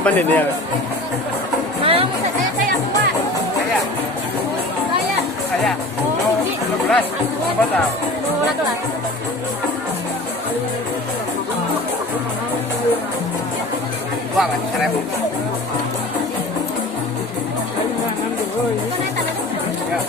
simpan ini ya. Mau saya tua. Saya. Saya. Saya. Oh, 16. Apa tahu? kelas. Wah, keren. Ya.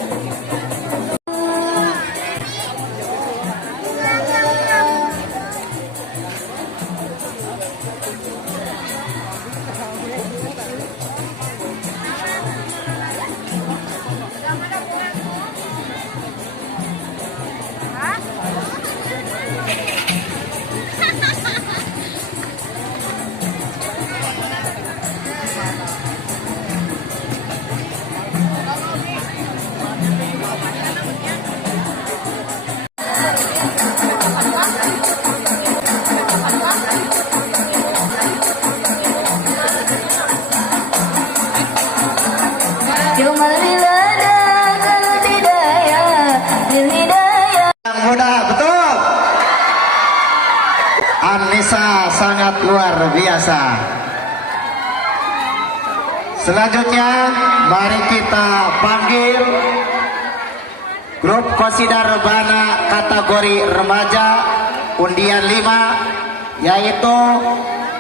Muda, betul. Anissa sangat luar biasa. Selanjutnya mari kita panggil grup Qasidah Rebana kategori remaja undian 5, yaitu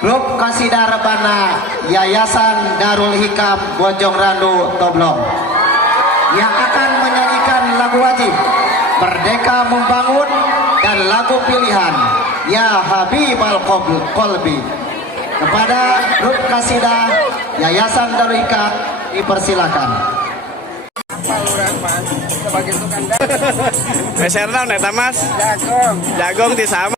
grup Qasidah Rebana Yayasan Darul Hikam Bojong Randu Toblong yang akan menyanyikan lagu wajib Merdeka Membangun dan lagu pilihan Ya Habibal Qalbi. Kepada grup Qasidah Yayasan Darul Hikam dipersilakan. Peserta neta mas. Jagong. Jagong di sama.